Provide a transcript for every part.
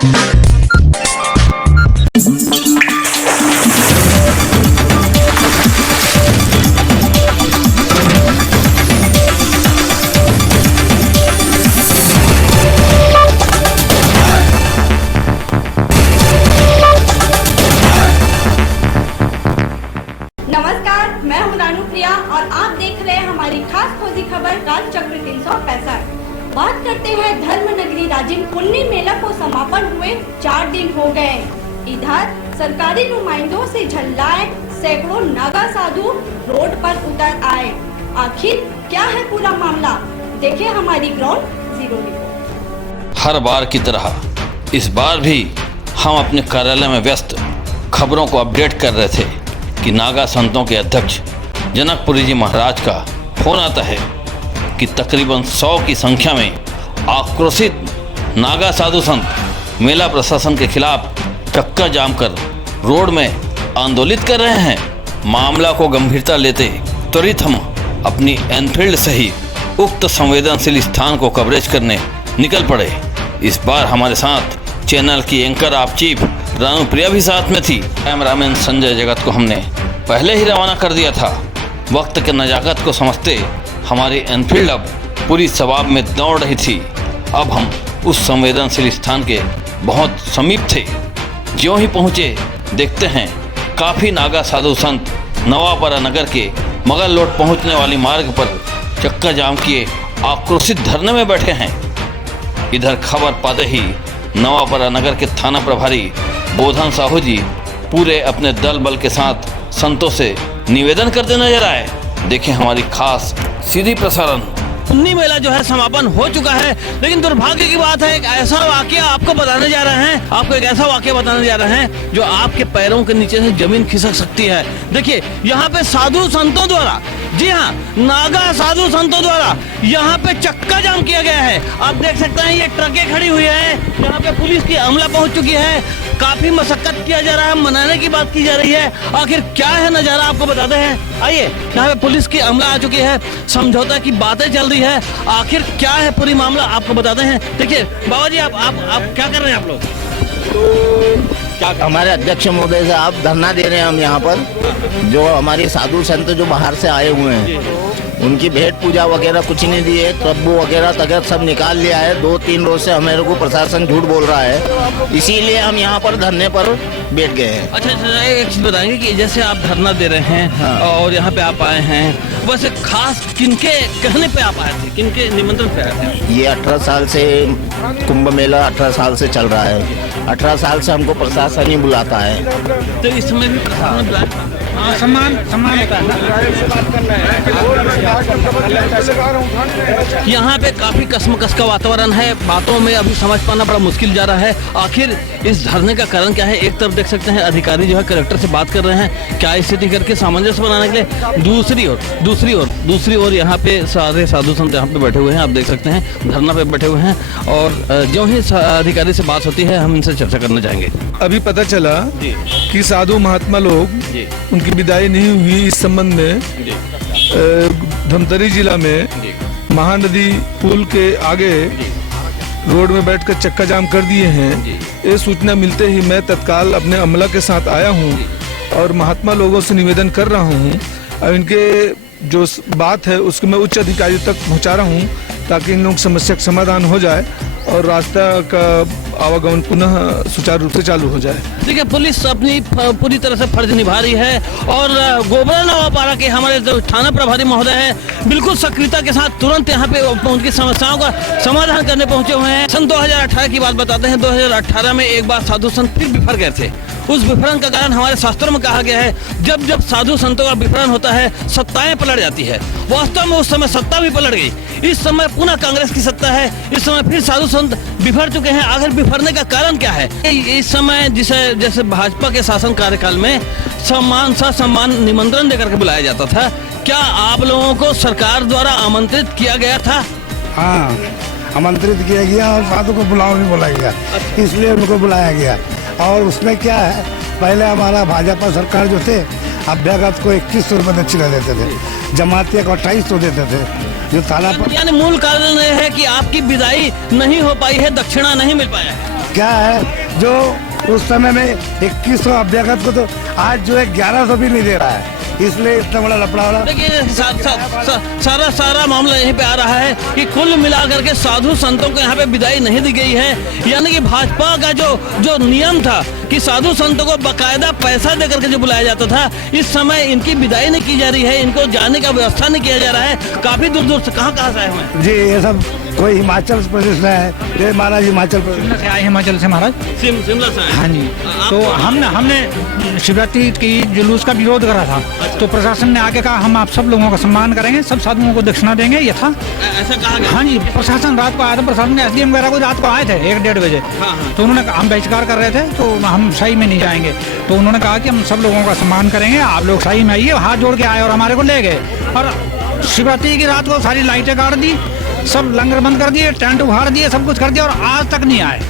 नमस्कार, मैं हूं रानू प्रिया और आप देख रहे हैं हमारी खास खोजी खबर काल चक्र 365। बात करते हैं धर्म नगरी राजिम पुन्नी मेला को समापन हुए 4 दिन हो गए। इधर सरकारी नुमाइंदों से झल्लाए सैकड़ों नागा साधु रोड पर उतर आए। आखिर क्या है पूरा मामला, देखिए हमारी ग्राउंड जीरो रिपोर्ट। हर बार की तरह इस बार भी हम अपने कार्यालय में व्यस्त खबरों को अपडेट कर रहे थे कि नागा संतों के अध्यक्ष जनकपुरी जी महाराज का फोन आता है कि तकरीबन 100 की संख्या में आक्रोशित नागा साधु संत मेला प्रशासन के खिलाफ चक्का जाम कर रोड में आंदोलित कर रहे हैं। मामला को गंभीरता लेते त्वरित हम अपनी एनफील्ड से ही उक्त संवेदनशील स्थान को कवरेज करने निकल पड़े। इस बार हमारे साथ चैनल की एंकर आप चीफ रानू प्रिया भी साथ में थी। कैमरामैन संजय जगत को हमने पहले ही रवाना कर दिया था। वक्त के नजाकत को समझते हमारी एनफील्ड अब पूरी सवाब में दौड़ रही थी। अब हम उस संवेदनशील स्थान के बहुत समीप थे। ज्यों ही पहुँचे देखते हैं काफ़ी नागा साधु संत नवापरा नगर के मगल लोड पहुँचने वाली मार्ग पर चक्का जाम किए आक्रोशित धरने में बैठे हैं। इधर खबर पाते ही नवापरा नगर के थाना प्रभारी बोधन साहू जी पूरे अपने दल बल के साथ संतों से निवेदन करते नजर आए। देखें हमारी खास सीधी प्रसारण। पुन्नी मेला जो है समापन हो चुका है, लेकिन दुर्भाग्य की बात है एक ऐसा वाकया आपको बताने जा रहे हैं। आपको एक ऐसा वाकया बताने जा रहे हैं जो आपके पैरों के नीचे से जमीन खिसक सकती है। देखिए यहाँ पे साधु संतों द्वारा, जी हाँ नागा साधु संतों द्वारा यहाँ पे चक्का जाम किया गया है। आप देख सकते हैं ये ट्रकें खड़ी हुई है, यहाँ पे पुलिस की अमला पहुंच चुकी है। काफी मशक्कत किया जा रहा है, मनाने की बात की जा रही है। आखिर क्या है नजारा आपको बताते हैं। आइए, यहाँ पे पुलिस की अमला आ चुकी है, समझौता की बातें चल रही है। आखिर क्या है पूरी मामला आपको बताते हैं। देखिए बाबा जी आप क्या कर रहे हैं आप लोग? क्या हमारे अध्यक्ष महोदय से आप धरना दे रहे हैं हम यहाँ पर। जो हमारे साधु संत जो बाहर से आए हुए हैं उनकी भेंट पूजा वगैरह कुछ नहीं दी है, तब्बू वगैरह तगत सब निकाल लिया है। 2-3 रोज से हमारे को प्रशासन झूठ बोल रहा है, इसीलिए हम यहाँ पर धरने पर बैठ गए हैं। अच्छा, एक चीज बताएंगे कि जैसे आप धरना दे रहे हैं हाँ। और यहाँ पे आप आए हैं, वैसे खास किनके कहने पे आप आए थे, किनके निमंत्रण पे आए थे? ये 18 साल से कुंभ मेला 18 साल से चल रहा है। 18 साल से हमको प्रशासन ही बुलाता है। तो इस समय भी प्रशासन बुलाया? सम्मान यहाँ पे काफी कसमकस का वातावरण है, बातों में अभी समझ पाना बड़ा मुश्किल जा रहा है। आखिर इस धरने का कारण क्या है? एक तरफ देख सकते हैं अधिकारी जो है कलेक्टर से बात कर रहे हैं क्या स्थिति करके सामंजस्य बनाने के लिए। दूसरी ओर यहाँ पे सारे साधु संत यहाँ पे बैठे हुए हैं, आप देख सकते हैं धरना पे बैठे हुए हैं। और जो ही अधिकारी से बात होती है हम इनसे चर्चा करना चाहेंगे। अभी पता चला कि साधु महात्मा लोग उनकी विदाई नहीं हुई। इस संबंध में धमतरी जिला में महानदी पुल के आगे रोड में बैठकर चक्का जाम कर दिए हैं। ये सूचना मिलते ही मैं तत्काल अपने अमला के साथ आया हूं और महात्मा लोगों से निवेदन कर रहा हूं और इनके जो बात है उसको मैं उच्च अधिकारी तक पहुंचा रहा हूं ताकि इन लोग समस्या का समाधान हो जाए और रास्ता का आवागमन पुनः सुचारू रूप से चालू हो जाए। देखिए पुलिस अपनी पूरी तरह से फर्ज निभा रही है और गोबरा नवापारा के हमारे जो थाना प्रभारी महोदय हैं बिल्कुल सक्रियता के साथ तुरंत यहाँ पे उनकी समस्याओं का समाधान करने पहुंचे हुए हैं। सन 2018 की बात बताते हैं। 2018 में एक बार साधु संत फिर बिफर गए थे। उस विफरण का कारण हमारे शास्त्रों में कहा गया है जब जब साधु संतों का विफरण होता है सत्ताएं पलट जाती है। वास्तव में उस समय सत्ता भी पलट गई। इस समय पुनः कांग्रेस की सत्ता है। इस समय फिर साधु संत बिफर चुके हैं। आखिर बिफरने का कारण क्या है? इस समय जैसे भाजपा के शासन कार्यकाल में सम्मान निमंत्रण देकर के बुलाया जाता था, क्या आप लोगों को सरकार द्वारा आमंत्रित किया गया था? हाँ, आमंत्रित किया गया और साधु को बुलाओ नहीं बोला गया, इसलिए उनको बुलाया गया। और उसमें क्या है, पहले हमारा भाजपा सरकार जो थे अभ्यागत को 2100 रुपये दक्षिणा देते थे, जमातिया को 2800 देते थे। जो थाना पर यानी मूल कारण यह है कि आपकी विदाई नहीं हो पाई है, दक्षिणा नहीं मिल पाया है। क्या है जो उस समय में 2100 अभ्यागत को तो आज जो है 1100 भी नहीं दे रहा है, इसलिए इतना बड़ा लफड़ा हो रहा है। देखिए सारा मामला यहीं पे आ रहा है कि कुल मिलाकर के साधु संतों को यहाँ पे विदाई नहीं दी गई है। यानी कि भाजपा का जो नियम था कि साधु संतों को बकायदा पैसा देकर के जो बुलाया जाता था, इस समय इनकी विदाई नहीं की जा रही है, इनको जाने का व्यवस्था नहीं किया जा रहा है। काफी दूर दूर से कहाँ से आए हुए हैं? जी ये सब कोई हिमाचल प्रदेश में है, ये महाराज हिमाचल प्रदेश से आए, हिमाचल से महाराज। शिमला से आए? हाँ जी। तो हमने शिवरात्रि की जुलूस का विरोध करा था, तो प्रशासन ने आके कहा हम आप सब लोगों का सम्मान करेंगे, सब साधुओं को दक्षिणा देंगे, यथा ऐसा कहा गया? हाँ जी, प्रशासन रात को आया था, प्रशासन ने SDM वगैरह को रात को आए थे 1-1:30 बजे। तो उन्होंने कहा हम बहिष्कार कर रहे थे, तो हम सही में नहीं जाएंगे। तो उन्होंने कहा कि हम सब लोगों का सम्मान करेंगे, आप लोग सही में आइए। हाथ जोड़ के आए और हमारे को ले गए, और शिवरात्रि की रात को सारी लाइटें काट दी, सब लंगर बंद कर दिए, टेंट उखाड़ दिए, सब कुछ कर दिया, और आज तक नहीं आए।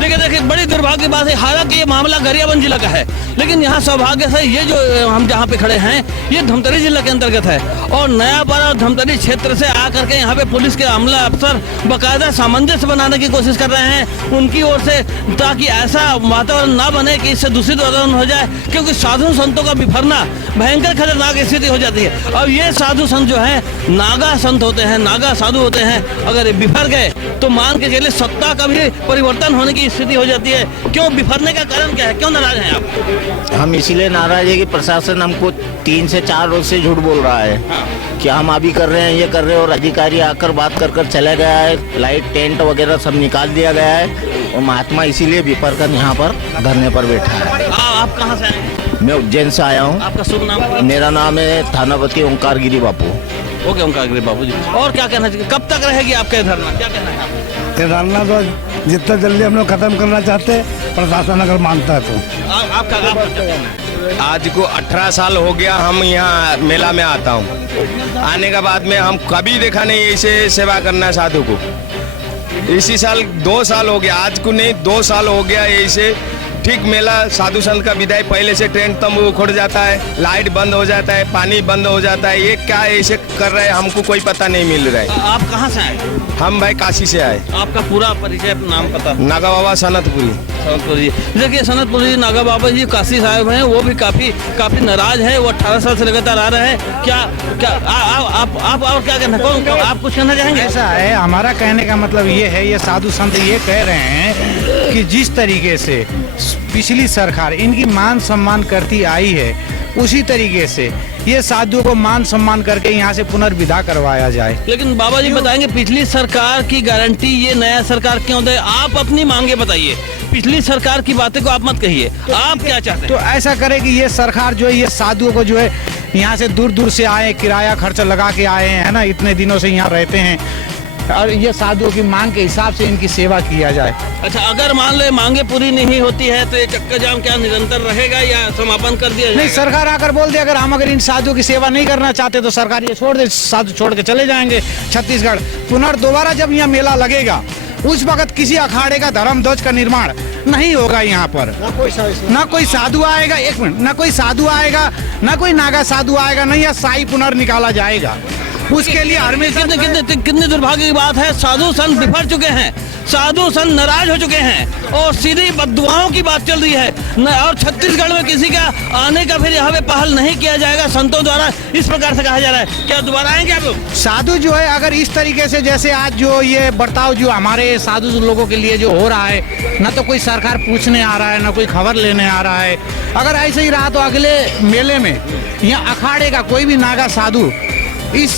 देखिए बड़ी दुर्भाग्य की बात है, हालांकि ये मामला गरियाबंद जिला का है, लेकिन यहाँ सौभाग्य से ये जो हम जहाँ पे खड़े हैं ये धमतरी जिला के अंतर्गत है, और नयापाड़ा धमतरी क्षेत्र से आकर के यहाँ पे पुलिस के अमला अफसर बकायदा सामंजस्य बनाने की कोशिश कर रहे हैं उनकी ओर से, ताकि ऐसा वातावरण ना बने कि इससे दूषित वातावरण हो जाए, क्योंकि साधु संतों का बिफरना भयंकर खतरनाक स्थिति हो जाती है। अब ये साधु संत जो है नागा संत होते हैं, नागा साधु होते हैं, अगर ये बिफर गए तो मान के चलिए सत्ता का भी परिवर्तन होने की स्थिति हो जाती है। क्यों बिफरने का कारण क्या है, क्यों नाराज हैं आप? हम इसीलिए नाराज है कि प्रशासन हमको 3 से 4 रोज से झूठ बोल रहा है कि हम अभी कर रहे हैं, ये कर रहे हैं, और अधिकारी आकर बात कर चला गया है। लाइट टेंट वगैरह सब निकाल दिया गया है, और महात्मा इसीलिए विपर कर यहाँ पर धरने पर बैठा है। आप कहाँ से आए? मैं उज्जैन से आया हूँ। आपका शुभ नाम? मेरा नाम है थानापति ओंकार गिरी बापू। ओके ओंकार गिरी बापू जी, और क्या कहना चाहिए, कब तक रहेगी आपका धरना, क्या कहना है आपका? ये धरना तो जितना जल्दी हम लोग खत्म करना चाहते हैं, प्रशासन अगर मानता है तो। आपका क्या कहना है? आज को 18 साल हो गया हम यहाँ मेला में आता हूँ। आने के बाद में हम कभी देखा नहीं ऐसे सेवा करना साधु को। इसी साल 2 साल हो गया, आज को नहीं 2 साल हो गया ऐसे ठीक मेला साधु संत का विदाई पहले से टेंट तंबू उखड़ जाता है, लाइट बंद हो जाता है, पानी बंद हो जाता है। ये क्या ऐसे कर रहे हैं हमको कोई पता नहीं मिल रहा है। आप कहाँ से आए? हम भाई काशी से आए। आपका पूरा परिचय, नाम पता? नागा बाबा सनतपुरी। सनतपुरी। देखिए सनतपुरी नागा बाबा जी काशी साहब हैं, वो भी काफी नाराज है, वो 18 साल से लगातार आ रहे हैं। क्या आप और क्या कहना, कौन आप कुछ कहना चाहेंगे? ऐसा है, हमारा कहने का मतलब ये है, ये साधु संत ये कह रहे हैं कि जिस तरीके से पिछली सरकार इनकी मान सम्मान करती आई है, उसी तरीके से ये साधुओं को मान सम्मान करके यहाँ से पुनर्विदा करवाया जाए। लेकिन बाबा जी बताएंगे पिछली सरकार की गारंटी ये नया सरकार क्यों दे? आप अपनी मांगे बताइए, पिछली सरकार की बातें को आप मत कहिए, आप क्या चाहते हैं? तो ऐसा करे कि ये सरकार जो है ये साधुओं को जो है यहाँ से दूर दूर से आए, किराया खर्च लगा के आए हैं, है ना, इतने दिनों से यहाँ रहते हैं, और ये साधुओं की मांग के हिसाब से इनकी सेवा किया जाए। अच्छा, अगर मान ले मांगे पूरी नहीं होती है तो ये चक्का जाम क्या निरंतर रहेगा या समापन कर दिया जाएगा? नहीं, सरकार आकर बोल दे अगर इन साधुओं की सेवा नहीं करना चाहते तो सरकार ये छोड़ दे, साधु छोड़ के चले जाएंगे छत्तीसगढ़। दोबारा जब यहाँ मेला लगेगा उस वक्त किसी अखाड़े का धर्म ध्वज का निर्माण नहीं होगा यहाँ पर, ना कोई साधु आएगा, एक मिनट, ना कोई साधु आएगा, ना कोई नागा साधु आएगा, नहीं या साई पुनर् निकाला जाएगा। उसके लिए हमेशा कितनी दुर्भाग्य की बात है, साधु संत बिफर चुके हैं, साधु संत नाराज हो चुके हैं, और सीधी बद्दुआओं की बात चल रही है और छत्तीसगढ़ में किसी का आने का फिर यहाँ पे पहल नहीं किया जाएगा संतों द्वारा, इस प्रकार से कहा जा रहा है। क्या दोबारा आएंगे आप लोग? साधु जो है अगर इस तरीके से जैसे आज जो ये बर्ताव जो हमारे साधु लोगों के लिए जो हो रहा है, ना तो कोई सरकार पूछने आ रहा है, ना कोई खबर लेने आ रहा है, अगर ऐसे ही रहा तो अगले मेले में यहाँ अखाड़े का कोई भी नागा साधु इस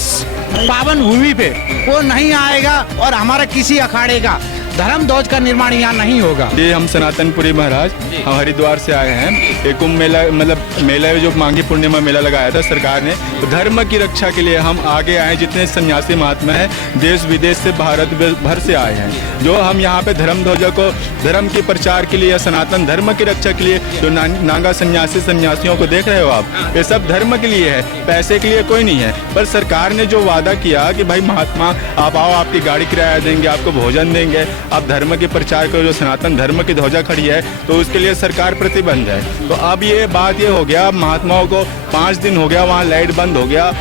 पावन भूमि पे वो नहीं आएगा, और हमारा किसी अखाड़े का धर्म ध्वज का निर्माण यहाँ नहीं होगा। ये हम सनातनपुरी महाराज, हम हरिद्वार से आए हैं। एक कुंभ मेला मतलब मेला जो मांगी पूर्णिमा मेला लगाया था सरकार ने, तो धर्म की रक्षा के लिए हम आगे आए। जितने सन्यासी महात्मा हैं देश विदेश से, भारत भर से आए हैं, जो हम यहाँ पे धर्म ध्वज को, धर्म के प्रचार के लिए, सनातन धर्म की रक्षा के लिए जो नागा सन्यासियों को देख रहे हो आप, ये सब धर्म के लिए है, पैसे के लिए कोई नहीं है। पर सरकार ने जो वादा किया कि भाई महात्मा आप आओ, आपकी गाड़ी किराया देंगे, आपको भोजन देंगे, आप धर्म के प्रचार करो, जो सनातन धर्म की ध्वजा खड़ी है, तो उसके लिए सरकार प्रतिबंध है। तो अब ये बात ये हो गया, महात्माओं को 5 दिन हो गया वहाँ लाइट बंद हो गया,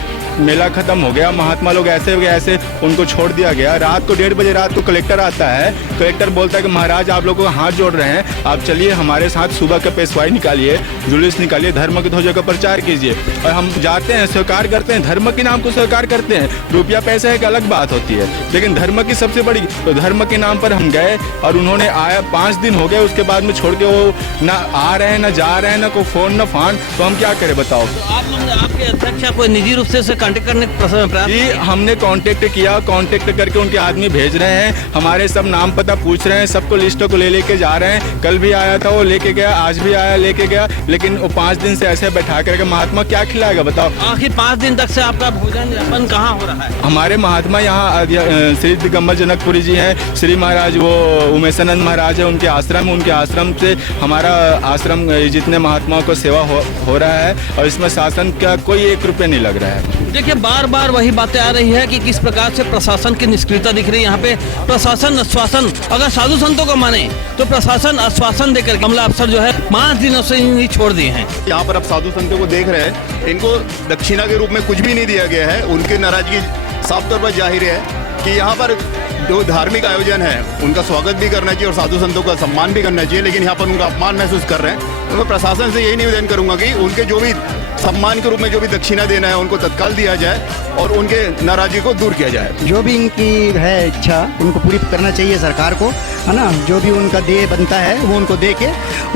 मेला खत्म हो गया, महात्मा लोग ऐसे ऐसे उनको छोड़ दिया गया। रात को 1:30 बजे रात को कलेक्टर आता है, कलेक्टर बोलता है कि महाराज आप लोगों को हाथ जोड़ रहे हैं, आप चलिए हमारे साथ सुबह का पेशवाई निकालिए, जुलूस निकालिए, धर्म की ध्वजा का प्रचार कीजिए। और हम जाते हैं, स्वीकार करते हैं, धर्म के नाम को स्वीकार करते हैं। रुपया पैसा एक अलग बात होती है, लेकिन धर्म की सबसे बड़ी, तो धर्म के नाम पर हम गए और उन्होंने आया 5 दिन हो गए, उसके बाद में छोड़ के वो ना आ रहे हैं, ना जा रहे हैं, ना कोई फोन ना फान, तो हम क्या करें बताओ। तो आप लोग आपके अध्यक्ष कोई निजी रूप से कांटेक्ट करने जी हमने कांटेक्ट किया, कांटेक्ट करके उनके आदमी भेज रहे हैं, हमारे सब नाम पता पूछ रहे हैं, सबको लिस्टों को ले लेके जा रहे हैं। कल भी आया था वो लेके गया, आज भी आया लेके गया, लेकिन वो 5 दिन से ऐसे बैठा करके महात्मा क्या खिलाएगा बताओ। आखिर 5 दिन तक से आपका भोजन यापन कहाँ हो रहा है? हमारे महात्मा यहाँ श्री दिगंबर जनकपुरी जी हैं, श्री महाराज वो उमेशानंद महाराज है, उनके आश्रम से हमारा आश्रम जितने महात्माओं को सेवा हो रहा है, और इसमें शासन का कोई 1 रुपया नहीं लग रहा है। देखिए बार बार वही बातें आ रही है कि किस प्रकार से प्रशासन की निष्क्रियता दिख रही है। यहाँ पे प्रशासन आश्वासन, अगर साधु संतों को माने तो प्रशासन आश्वासन देकर कमला अफसर जो है 5 दिनों से ही छोड़ दिए हैं। यहाँ पर अब साधु संतों को देख रहे हैं, इनको दक्षिणा के रूप में कुछ भी नहीं दिया गया है। उनकी नाराजगी साफ तौर पर जाहिर है कि यहाँ पर जो धार्मिक आयोजन है उनका स्वागत भी करना चाहिए और साधु संतों का सम्मान भी करना चाहिए, लेकिन यहाँ पर उनका अपमान महसूस कर रहे हैं। तो मैं प्रशासन से यही निवेदन करूंगा कि उनके जो भी सम्मान के रूप में जो भी दक्षिणा देना है उनको तत्काल दिया जाए और उनके नाराजगी को दूर किया जाए। जो भी इनकी है इच्छा उनको पूरी करना चाहिए सरकार को, है ना। जो भी उनका देय बनता है वो उनको दे के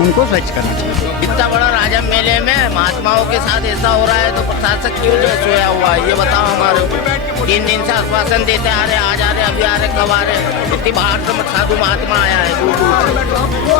उनको स्वच्छ करना चाहिए। इतना बड़ा राजम मेले में महात्माओं के साथ ऐसा हो रहा है तो प्रशासक क्यों जो सोया हुआ है ये बताओ हमारे को। 3 दिन से आश्वासन देते आ रहे, आज आ रहे, अभी आ रहे, कब आ रहे। इतनी बाहर से साधु महात्मा आया है दूर दूर से।